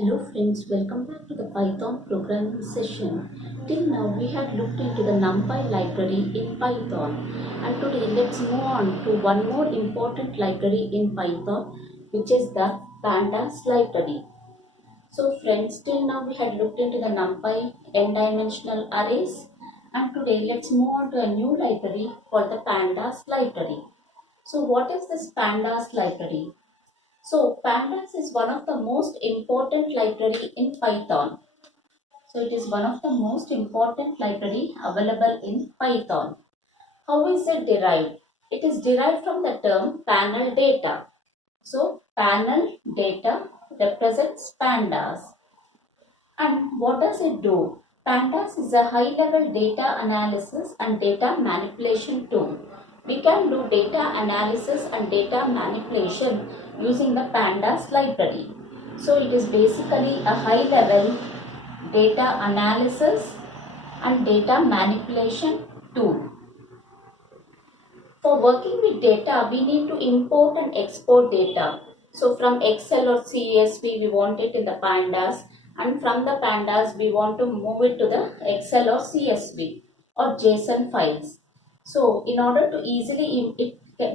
Hello friends, welcome back to the Python programming session. Till now we had looked into the NumPy library in Python, and today let's move on to one more important library in Python, which is the PANDAS library. So friends, till now we had looked into the NumPy n-dimensional arrays, and today let's move on to a new library called the PANDAS library. So what is this PANDAS library? So Pandas is one of the most important library in Python. So it is one of the most important library available in Python. How is it derived? It is derived from the term panel data. So panel data represents pandas. And what does it do? Pandas is a high-level data analysis and data manipulation tool. We can do data analysis and data manipulation using the Pandas library. So it is basically a high-level data analysis and data manipulation tool. For working with data, we need to import and export data. So from Excel or CSV, we want it in the Pandas, and from the Pandas, we want to move it to the Excel or CSV or JSON files. So in order to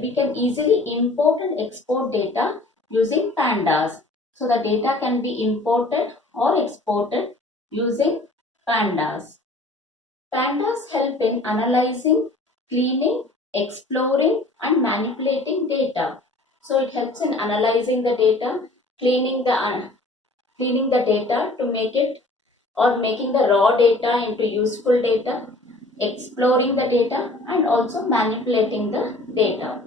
we can easily import and export data using Pandas. So the data can be imported or exported using Pandas. Pandas help in analyzing, cleaning, exploring and manipulating data. So it helps in analyzing the data, cleaning the data to make it or making the raw data into useful data, exploring the data and also manipulating the data.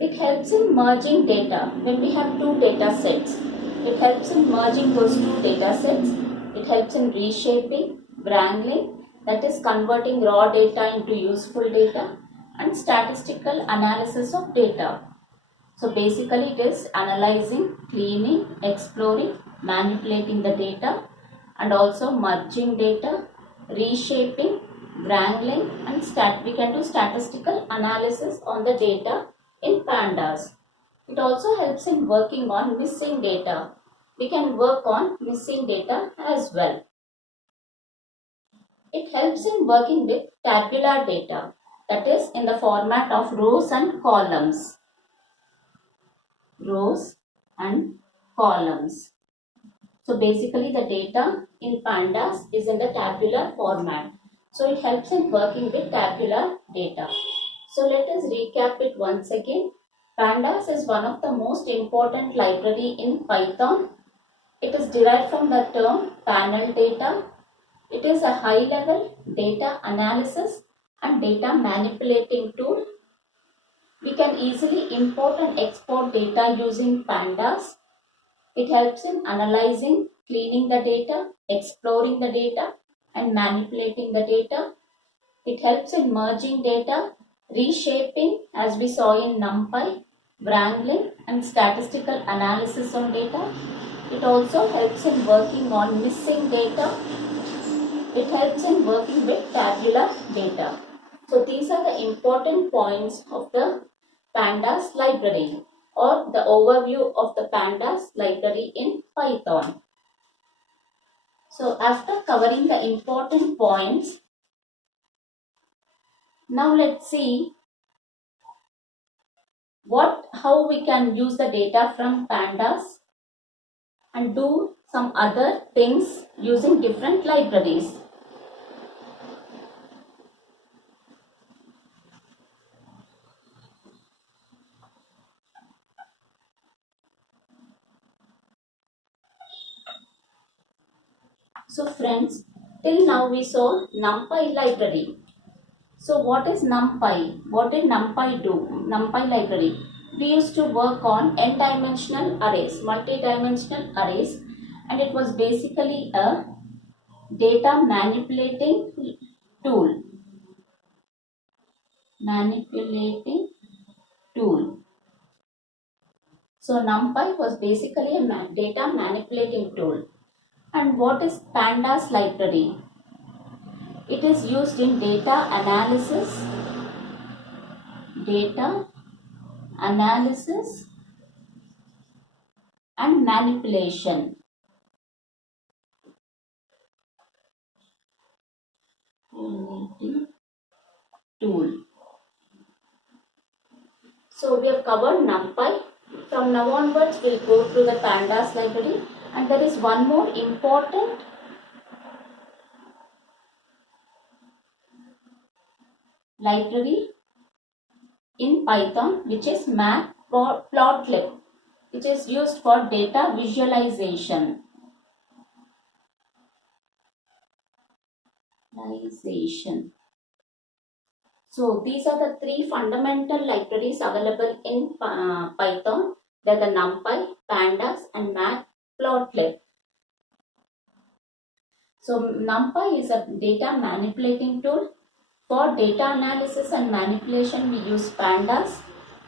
It helps in merging data when we have two data sets. It helps in merging those two data sets. It helps in reshaping, wrangling, that is converting raw data into useful data, and statistical analysis of data. So basically it is analyzing, cleaning, exploring, manipulating the data and also merging data, reshaping, wrangling and we can do statistical analysis on the data in Pandas. It also helps in working on missing data. We can work on missing data as well. It helps in working with tabular data, that is in the format of rows and columns. Rows and columns. So basically the data in Pandas is in the tabular format. So it helps in working with tabular data. So let us recap it once again. Pandas is one of the most important library in Python. It is derived from the term panel data. It is a high-level data analysis and data manipulating tool. We can easily import and export data using Pandas. It helps in analyzing, cleaning the data, exploring the data and manipulating the data. It helps in merging data, reshaping as we saw in NumPy, wrangling and statistical analysis on data. It also helps in working on missing data. It helps in working with tabular data. So these are the important points of the Pandas library or the overview of the Pandas library in Python. So after covering the important points, now let's see how we can use the data from Pandas and do some other things using different libraries. So friends, till now we saw NumPy library. So what is NumPy? What did NumPy do? NumPy library. We used to work on n-dimensional arrays, multi-dimensional arrays, and it was basically a data manipulating tool. So NumPy was basically a data manipulating tool. And what is Pandas library? It is used in data analysis and manipulation. Uniting tool. So we have covered NumPy. From now onwards, we'll go through the PANDAS library, and there is one more important library in Python, which is matplotlib, which is used for data visualization. So these are the three fundamental libraries available in Python. They are the NumPy, Pandas, and Matplotlib. So NumPy is a data manipulating tool. For data analysis and manipulation, we use Pandas,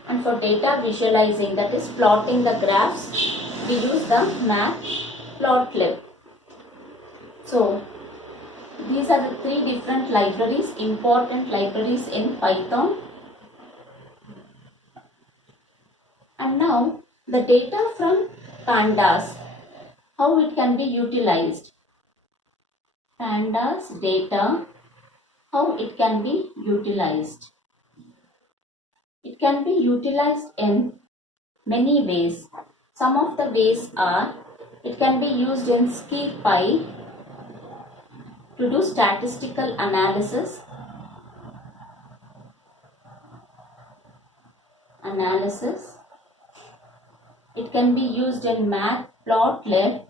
and for data visualizing, that is plotting the graphs, we use the Matplotlib. So these are the three different libraries, important libraries in Python. And now the data from Pandas, how it can be utilized. Pandas data, how it can be utilized. It can be utilized in many ways. Some of the ways are, it can be used in SciPy to do statistical analysis. It can be used in Matplotlib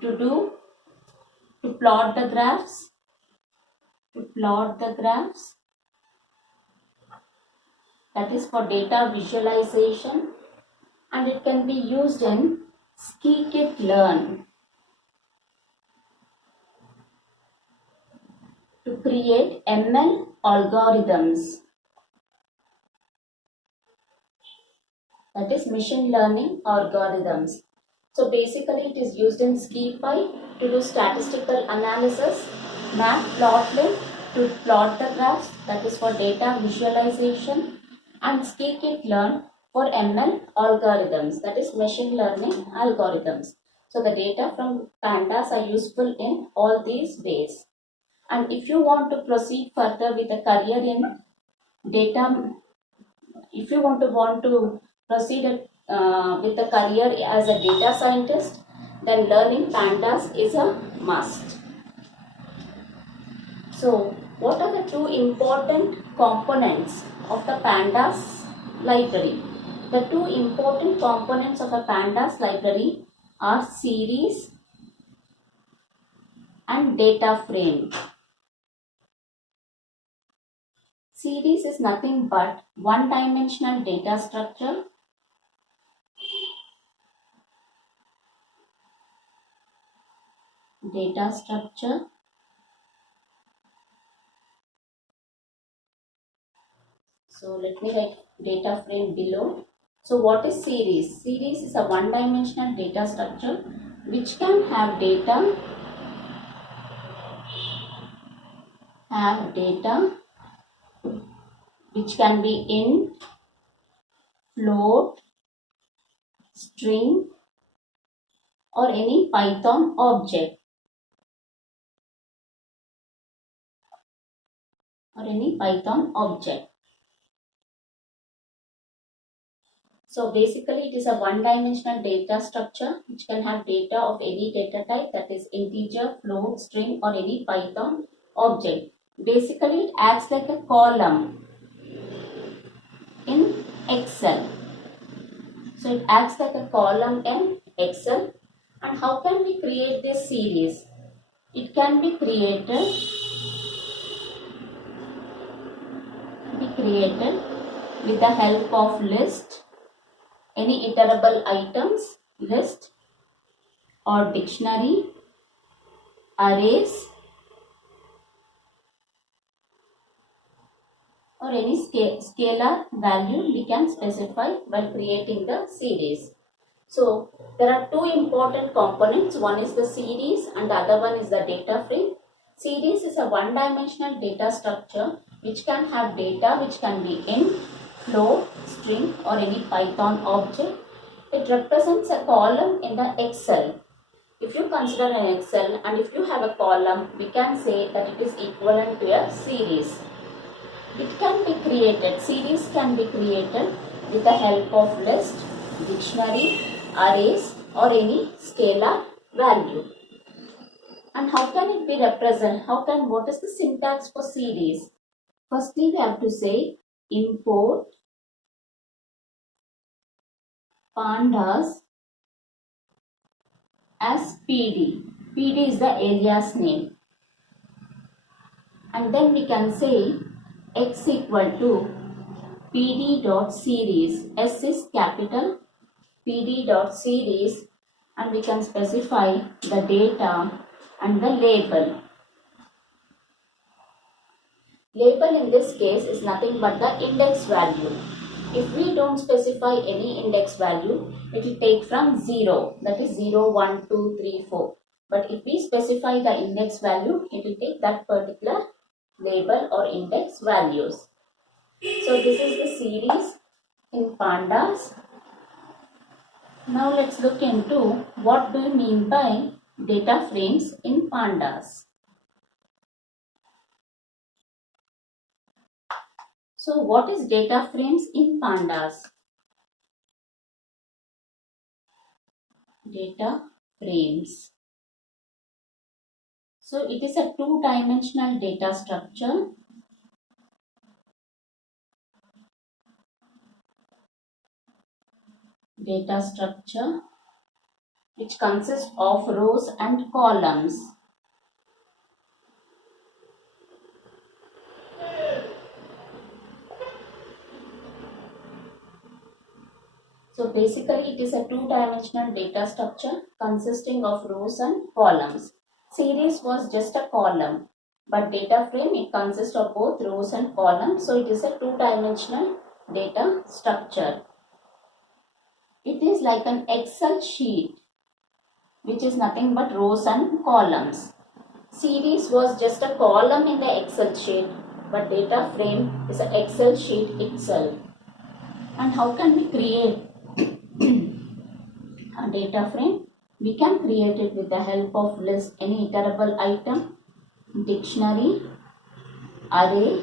to plot the graphs. That is for data visualization, and it can be used in scikit-learn to create ML algorithms. That is machine learning algorithms. So basically it is used in SciPy to do statistical analysis, Matplotlib to plot the graphs, that is for data visualization, and scikit-learn for ML algorithms, that is machine learning algorithms. So the data from Pandas are useful in all these ways. And if you want to proceed further with a career in data, if you want to proceed with a career as a data scientist, then learning Pandas is a must. So what are the two important components of the Pandas library? The two important components of a Pandas library are series and data frame. Series is nothing but one-dimensional data structure So let me write data frame below. So what is series? Series is a one-dimensional data structure which can have data which can be int, float, string, or any Python object. So basically it is a one-dimensional data structure which can have data of any data type, that is integer, float, string, or any Python object. Basically it acts like a column in Excel. So it acts like a column in Excel. And how can we create this series? It can be created with the help of list, any iterable items, list, or dictionary, arrays, or any scalar value we can specify while creating the series. So there are two important components. One is the series and the other one is the data frame. Series is a one-dimensional data structure which can have data which can be int, float, string, or any Python object. It represents a column in the Excel. If you consider an Excel and if you have a column, we can say that it is equivalent to a series. It can be created, series can be created with the help of list, dictionary, arrays or any scalar value. And how can it be represented? What is the syntax for series? Firstly, we have to say import pandas as PD. PD is the alias name. And then we can say x equal to pd.series. S is capital, pd.series, and we can specify the data and the label. Label in this case is nothing but the index value. If we don't specify any index value, it will take from 0, that is 0, 1, 2, 3, 4. But if we specify the index value, it will take that particular label or index values. So this is the series in pandas. Now let's look into what do we mean by data frames in pandas. So what is data frames in pandas? Data frames. So it is a two-dimensional data structure. Data structure which consists of rows and columns. So basically it is a two-dimensional data structure consisting of rows and columns. Series was just a column, but data frame, it consists of both rows and columns. So it is a two-dimensional data structure. It is like an Excel sheet which is nothing but rows and columns. Series was just a column in the Excel sheet, but data frame is an Excel sheet itself. And how can we create a data frame? We can create it with the help of list, any iterable item, dictionary, array,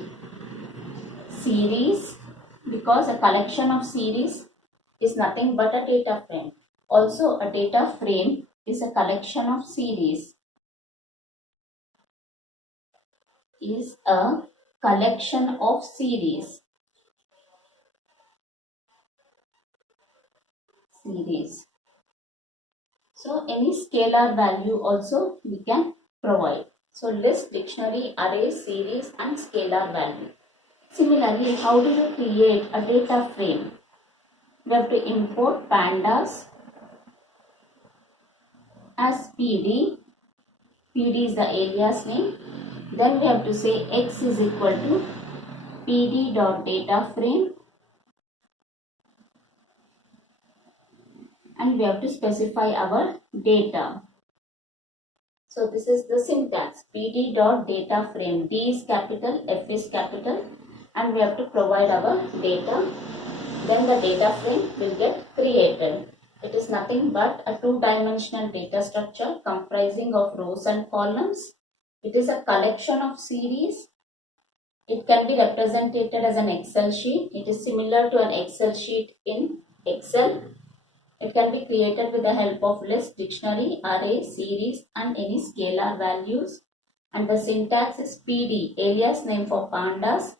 series, because a collection of series is nothing but a data frame. Also, a data frame is a collection of series. Is a collection of series. So any scalar value also we can provide. So list, dictionary, array, series and scalar value. Similarly, how do you create a data frame? We have to import pandas as PD. PD is the alias name. Then we have to say x is equal to pd.dataframe, and we have to specify our data. So this is the syntax, pd.dataframe. D is capital, F is capital, and we have to provide our data. Then the data frame will get created. It is nothing but a two-dimensional data structure comprising of rows and columns. It is a collection of series. It can be represented as an Excel sheet. It is similar to an Excel sheet in Excel. It can be created with the help of list, dictionary, array, series and any scalar values. And the syntax is PD, alias name for pandas,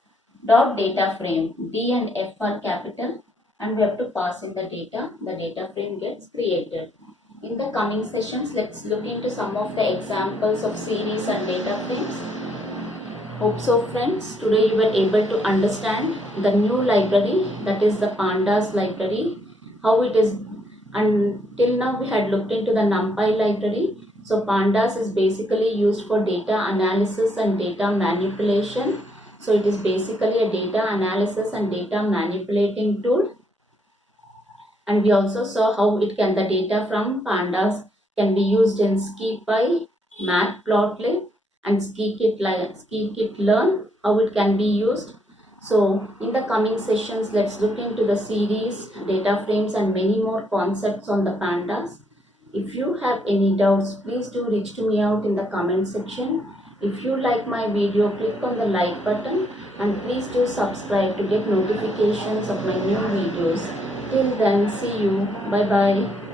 dot data frame. D and F are capital, and we have to pass in the data frame gets created. In the coming sessions, let's look into some of the examples of series and data frames. Hope so friends, today you were able to understand the new library, that is the PANDAS library, how it is. Until now we had looked into the NumPy library. So pandas is basically used for data analysis and data manipulation. So it is basically a data analysis and data manipulating tool. And we also saw how the data from pandas can be used in SciPy, Matplotlib and Scikit-learn, how it can be used. So in the coming sessions, let's look into the series, data frames and many more concepts on the pandas. If you have any doubts, please do reach to me out in the comment section. If you like my video, click on the like button and please do subscribe to get notifications of my new videos. Till then, see you. Bye bye.